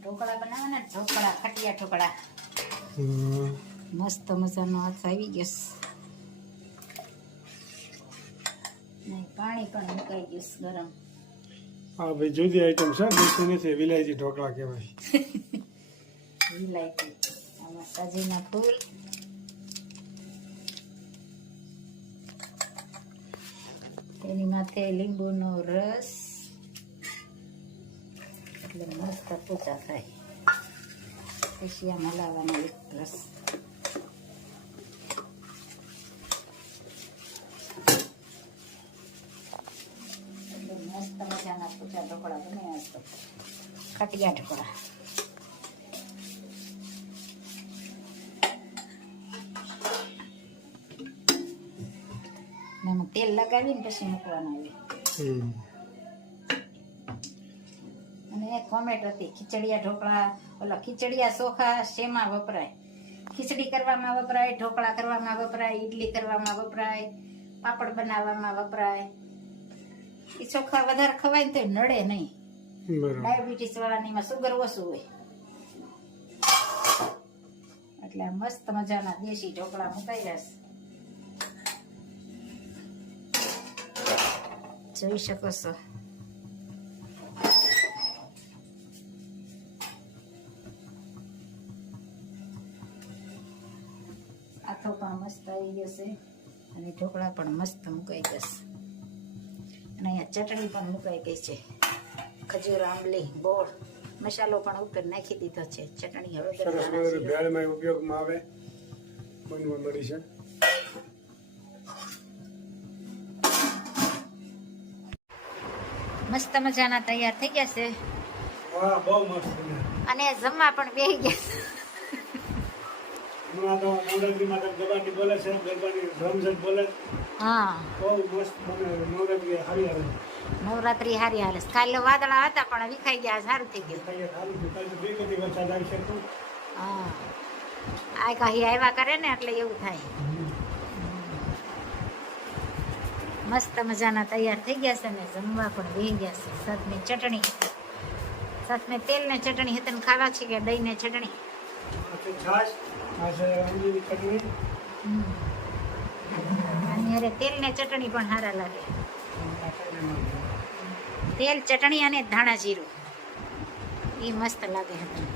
ઢોકળા બનાવવાના, ઢોકળા, ખટિયા ઢોકળા. મસ્ત મજાનો હાથ આવી ગયો. નહીં, પાણી પણ મુકાઈ ગયું ગરમ. હા ભાઈ, જુદી આઈટમ છે, દેશી નથી, વિલાયતી ઢોકળા કહેવાય. વિલાયતી. આમાં સજીના ફૂલ, તેની માથે લીંબુનો રસ, એટલે મસ્ત પોચા થાય. પછી આમ હલાવવાનો એક રસ. એટલે મસ્ત મજાના પોચા ઢોકળા બન્યા છે. ખટિયા ઢોકળા. એમાં તેલ લગાવીને પછી મૂકવાનું આવે. અને એક કોમેન્ટ હતી, ખીચડિયા ઢોકળા, ઓલા ખીચડિયા ચોખા શેમાં વપરાય? ખીચડી કરવામાં વપરાય, ઢોકળા કરવામાં વપરાય, ઈડલી કરવામાં વપરાય, પાપડ બનાવવામાં વપરાય. એ ચોખા વધારે ખવાય ને તો નડે નહીં. ડાયાબિટીસ વાળાની માં સુગર ઓછું હોય. એટલે મસ્ત મજાના દેશી ઢોકળા મુકાઈ જશે. જોઈ શકો છો. આથો પણ મસ્ત આવી ગયો છે અને ઢોકળા પણ મસ્ત મુકાઈ જશે. અને અહીંયા ચટણી પણ મુકાઈ ગઈ છે. ખજૂર, આંબલી, ગોળ, મસાલો પણ ઉપર નાખી દીધો છે. ચટણી હવે ભેળમાં ઉપયોગમાં આવે, બનવા મળી છે. મસ્ત મજાના તૈયાર થઈ ગયા છે. વાહ, બહુ મસ્ત. અને જમવા પણ બેસી ગયા છે. નવરાત્રીમાં ગરબાની બોલે છે, ગરબાની રમઝટ બોલે. હા, બહુ મસ્ત બને. નવરાત્રી હારી હારે. નવરાત્રી હારી હાલે. કાલે વાદળા હતા પણ વિખાઈ ગયા, સારું થઈ ગયું. વરસાદ આવી શકે. હા, આ કહી આવ્યા કરે ને એટલે એવું થાય. મસ્ત મજાના તૈયાર થઈ ગયા છે ને જમવા પણ બેસી ગયા છે. સાથની ચટણી, સાથે તેલ ને ચટણી હતી ખાવા છે કે દહીં ને ચટણી. અને અરે તેલ ને ચટણી પણ સારા લાગે. તેલ, ચટણી અને ધાણા જીરું એ મસ્ત લાગે હતા.